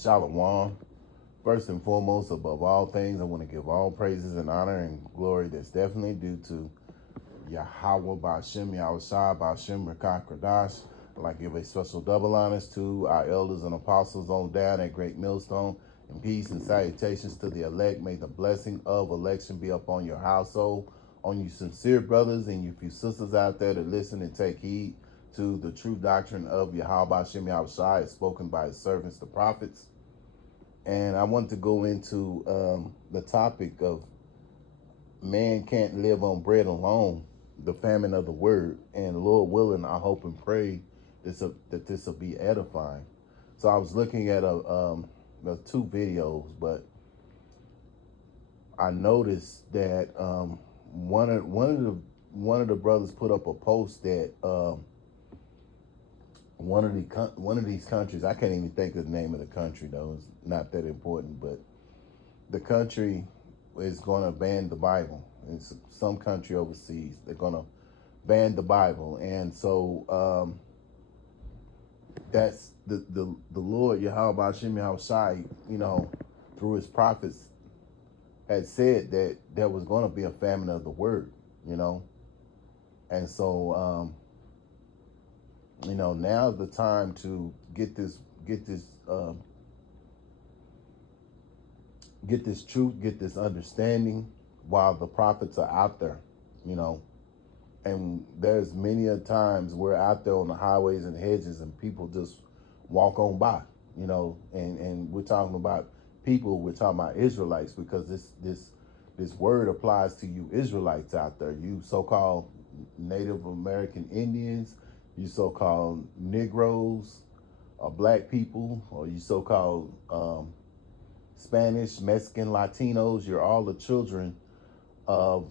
Shalom. First and foremost, above all things, I want to give all praises and honor and glory that's definitely due to Yahweh Ba'Shem Yahushua Ba'Shem Rekah Kradash. I'd like to give a special double honors to our elders and apostles on down at Great Millstone. And peace and salutations to the elect. May the blessing of election be upon your household, on you sincere brothers and you few sisters out there that listen and take heed to the true doctrine of Yahweh Ba'Shem Yahushua as spoken by his servants, the prophets. And I want to go into the topic of man can't live on bread alone, the famine of the word. And Lord willing, I hope and pray that this will be edifying. So I was looking at the two videos, but I noticed that one of the brothers put up a post that one of these countries, I can't even think of the name of the country though, it's not that important, but the country is going to ban the Bible. It's some country overseas. They're going to ban the Bible. And so that's the Lord, Yahweh Ba'Shem Yahushai, through his prophets, had said that there was going to be a famine of the word, And so, now's the time to get this truth, get this understanding while the prophets are out there, And there's many a times we're out there on the highways and hedges and people just walk on by, and we're talking about people, we're talking about Israelites, because this word applies to you Israelites out there, you so-called Native American Indians, you so-called Negroes, or black people, or you so-called Spanish, Mexican, Latinos. You're all the children of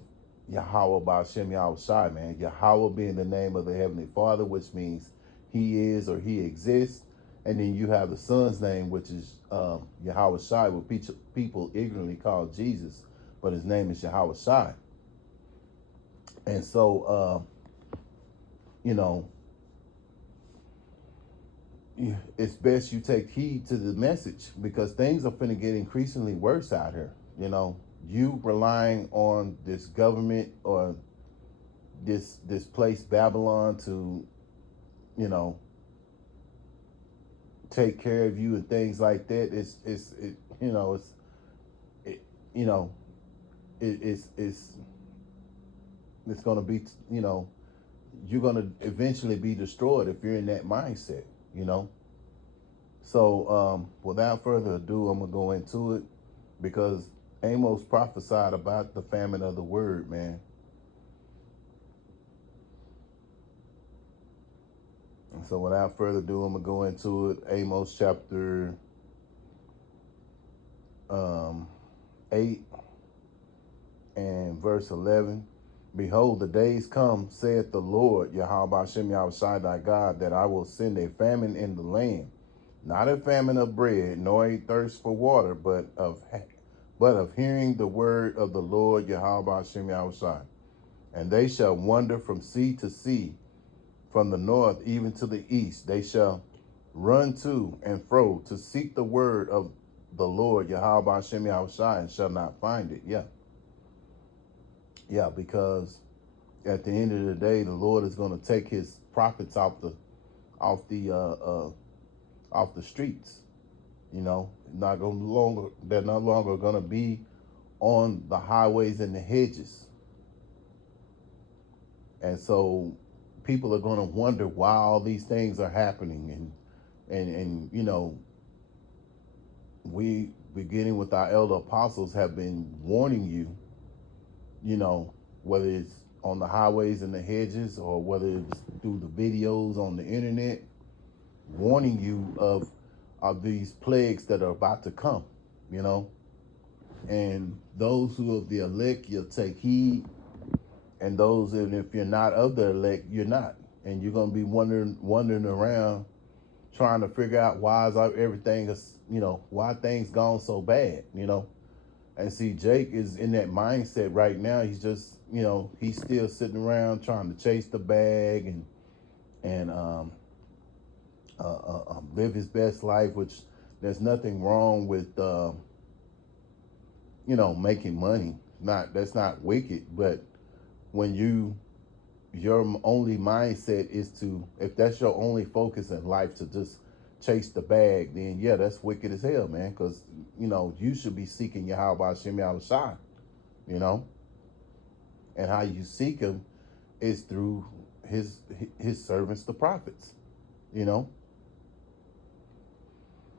Yahweh Ba'Shem Yahushai, man. Yahweh being the name of the Heavenly Father, which means he is or he exists. And then you have the Son's name, which is Yahweh Shai, what people ignorantly call Jesus, but his name is Yahweh Shai. And so, it's best you take heed to the message, because things are finna get increasingly worse out here. You relying on this government or this place Babylon to, take care of you and things like that. It's gonna be, you're gonna eventually be destroyed if you're in that mindset. So without further ado, I'm gonna go into it, because Amos prophesied about the famine of the word, man. And so without further ado, I'm gonna go into it. Amos chapter 8 and verse 11. Behold, the days come, saith the Lord, Yahweh Ba'Shem Yahushai thy God, that I will send a famine in the land, not a famine of bread, nor a thirst for water, but of hearing the word of the Lord, Yahweh Ba'Shem Yahushai. And they shall wander from sea to sea, from the north even to the east. They shall run to and fro to seek the word of the Lord, Yahweh Ba'Shem Yahushai, and shall not find it. Yeah, because at the end of the day, the Lord is going to take his prophets off the streets. They're no longer going to be on the highways and the hedges. And so people are going to wonder why all these things are happening. And we, beginning with our elder apostles, have been warning you, whether it's on the highways and the hedges or whether it's through the videos on the internet, warning you of these plagues that are about to come, and those who of the elect, you'll take heed, and those, and if you're not of the elect, you're not, and you're going to be wandering around trying to figure out why why things gone so bad, And see, Jake is in that mindset right now. He's just, he's still sitting around trying to chase the bag and live his best life, which There's nothing wrong with making money. That's not wicked, but when your only mindset is to, if that's your only focus in life, to just chase the bag, then yeah, that's wicked as hell, man. Because you should be seeking Yahweh Shem Shai, you know, and how you seek him is through his servants, the prophets, you know.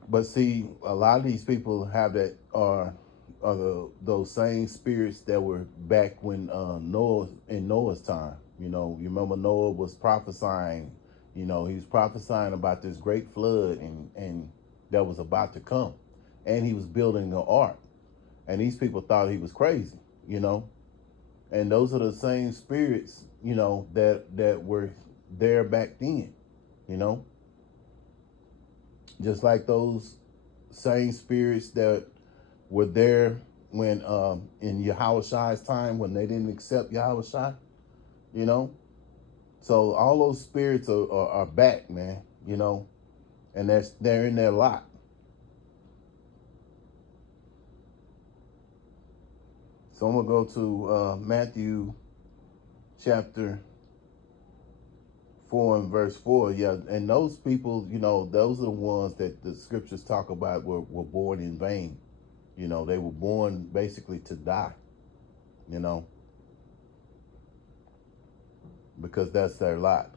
But see, a lot of these people have that those same spirits that were back when Noah's time. You remember Noah was prophesying. He was prophesying about this great flood and that was about to come, and he was building an ark, and these people thought he was crazy. And those are the same spirits that were there back then. You know, just like those same spirits that were there when in Yahweh time when they didn't accept Yahweh Shai, So all those spirits are back, man, and they're in their lot. So I'm gonna go to Matthew chapter 4 and verse 4. Yeah, and those people, those are the ones that the scriptures talk about were born in vain. They were born basically to die, because that's their lot.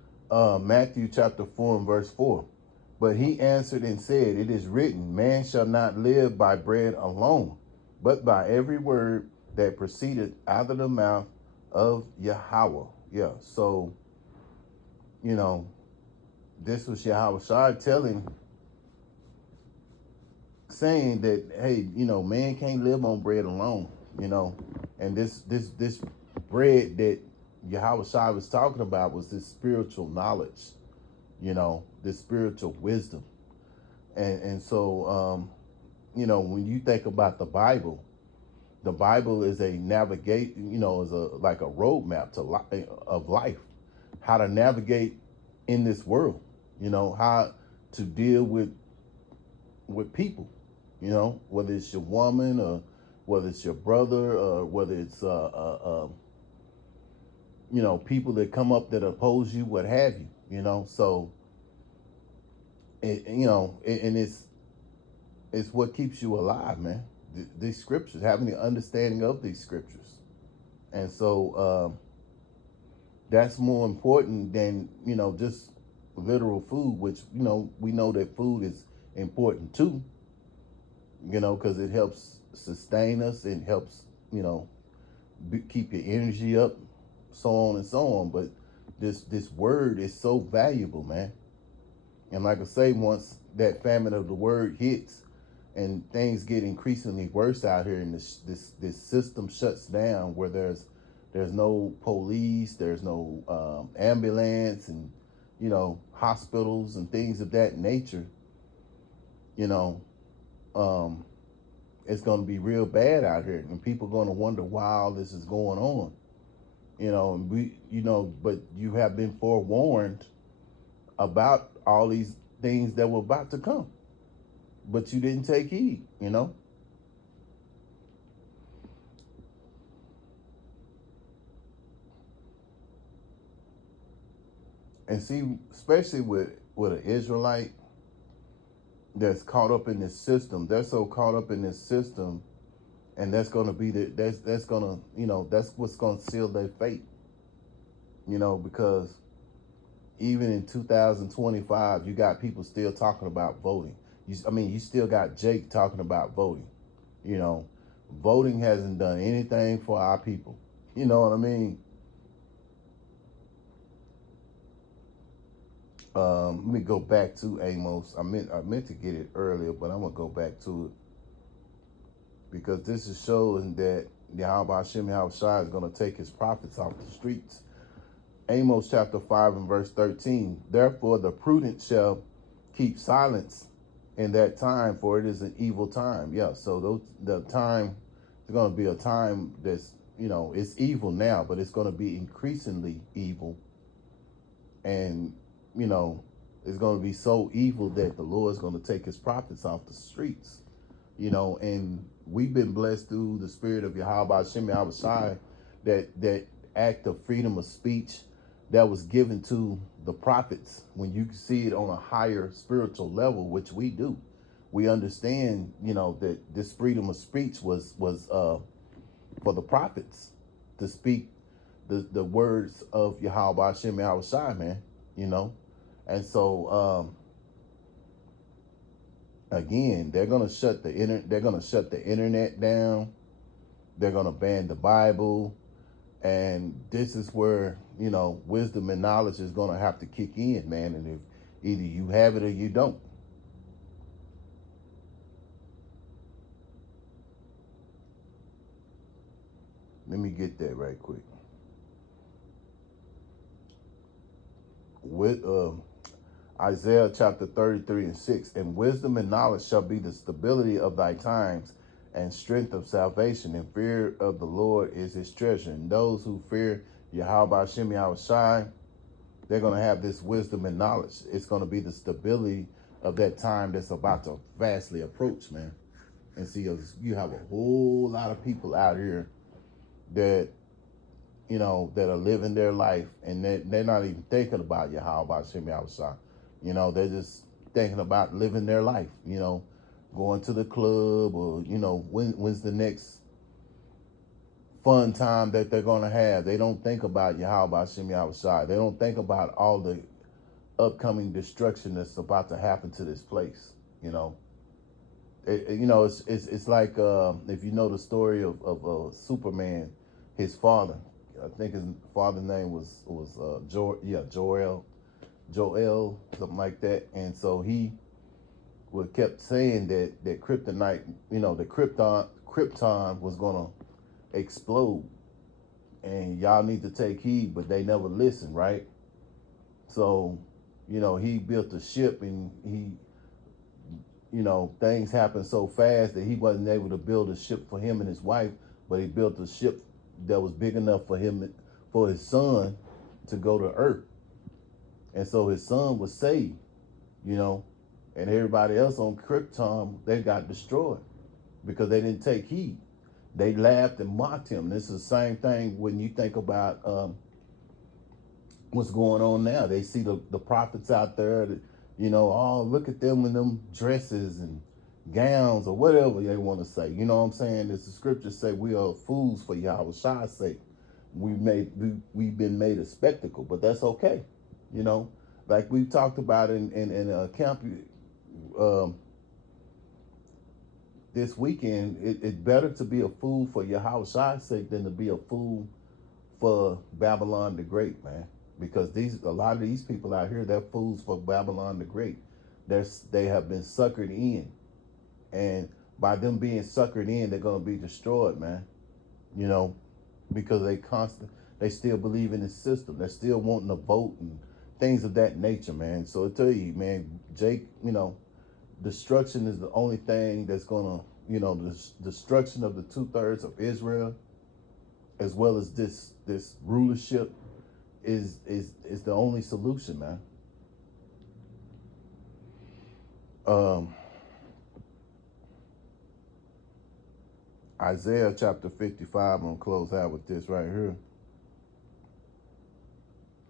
Matthew chapter 4 and verse 4. But he answered and said, it is written, man shall not live by bread alone, but by every word that proceeded out of the mouth of Yahweh. Yeah, so, this was Yahweh Shai saying that, hey, man can't live on bread alone, and this bread that Yahweh Shai was talking about was this spiritual knowledge, this spiritual wisdom. And so, when you think about the Bible is a navigate, is like a roadmap of life, how to navigate in this world, how to deal with people, whether it's your woman or whether it's your brother or whether it's people that come up that oppose you, what have you, so and it's what keeps you alive, man. These scriptures, having the understanding of these scriptures, and so that's more important than just literal food, which we know that food is important too, because it helps sustain us, it helps keep your energy up, so on and so on. But this word is so valuable, man. And like I say, once that famine of the word hits and things get increasingly worse out here, and this system shuts down, where there's no police, there's no ambulance, and hospitals and things of that nature, it's going to be real bad out here, and people are going to wonder why all this is going on, and but you have been forewarned about all these things that were about to come, but you didn't take heed, And see, especially with an Israelite that's caught up in this system, they're so caught up in this system, and that's going to be that's going to, that's what's going to seal their fate, because even in 2025, you got people still talking about voting. You still got Jake talking about voting. Voting hasn't done anything for our people. You know what I mean? Let me go back to Amos. I meant to get it earlier, but I'm gonna go back to it because this is showing that Yahweh Hashem Yahweh Shai is gonna take his prophets off the streets. Amos chapter 5 and verse 13. Therefore the prudent shall keep silence in that time, for it is an evil time. Yeah, so the time is gonna be a time that's, it's evil now, but it's gonna be increasingly evil. And is going to be so evil that the Lord's going to take his prophets off the streets. And we've been blessed through the spirit of Yahweh Shem Yahushai, that act of freedom of speech that was given to the prophets. When you see it on a higher spiritual level, which we do, we understand, that this freedom of speech was for the prophets to speak the words of Yahweh Shem Yahushai, man. And so again, they're gonna shut the internet down. They're gonna ban the Bible, and this is where wisdom and knowledge is gonna have to kick in, man. And if either you have it or you don't. Let me get that right quick. With Isaiah chapter 33 and 6, and wisdom and knowledge shall be the stability of thy times, and strength of salvation, and fear of the Lord is his treasure. And those who fear Yahweh Shem Yahushai, they're going to have this wisdom and knowledge. It's going to be the stability of that time that's about to vastly approach, man. And see, you have a whole lot of people out here that that are living their life, and they're not even thinking about Yahweh Shem Yahushai. They're just thinking about living their life, going to the club, or, when's the next fun time that they're going to have. They don't think about Yahweh Shem Yahushai. They don't think about all the upcoming destruction that's about to happen to this place, It's like, if you know the story of Superman, his father, I think his father's name was Joel, something like that. And so he kept saying that kryptonite, the Krypton was gonna explode, and y'all need to take heed, but they never listened, right? So, he built a ship, and he, things happened so fast that he wasn't able to build a ship for him and his wife, but he built a ship that was big enough for his son to go to Earth. And so his son was saved, and everybody else on Krypton, they got destroyed because they didn't take heed. They laughed and mocked him. This is the same thing when you think about what's going on now. They see the prophets out there that, oh, look at them in them dresses and gowns or whatever they want to say. You know what I'm saying? As the scriptures say, we are fools for Yahweh's sake. We've been made a spectacle, but that's okay. Like we talked about in a camp this weekend, it's better to be a fool for Yahweh's sake than to be a fool for Babylon the Great, man. Because a lot of these people out here, they're fools for Babylon the Great. They have been suckered in. And by them being suckered in, they're going to be destroyed, man. Because they still believe in the system. They're still wanting to vote and things of that nature, man. So I tell you, man, Jake, destruction is the only thing that's going to, the destruction of the 2/3 of Israel, as well as this rulership, is the only solution, man. Isaiah chapter 55, I'm going to close out with this right here.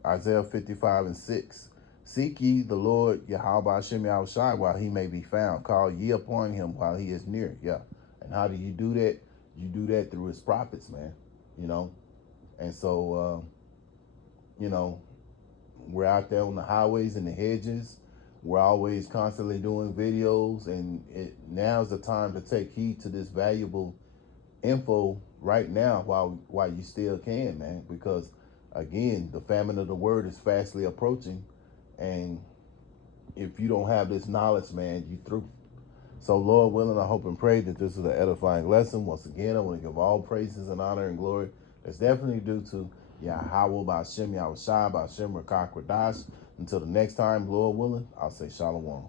Isaiah 55 and 6. Seek ye the Lord Yahweh Shem Yahushai while he may be found. Call ye upon him while he is near. Yeah. And how do you do that? You do that through his prophets, man. And so, we're out there on the highways and the hedges. We're always constantly doing videos, and now's the time to take heed to this valuable info right now while you still can, man. Because again, the famine of the word is fastly approaching, and if you don't have this knowledge, man, you through. So Lord willing, I hope and pray that this is an edifying lesson. Once again, I want to give all praises and honor and glory that's definitely due to Yahweh Ba'Shem Yahushai Ba'Shem Rakak Radash. Until the next time, Lord willing, I'll say Shalom.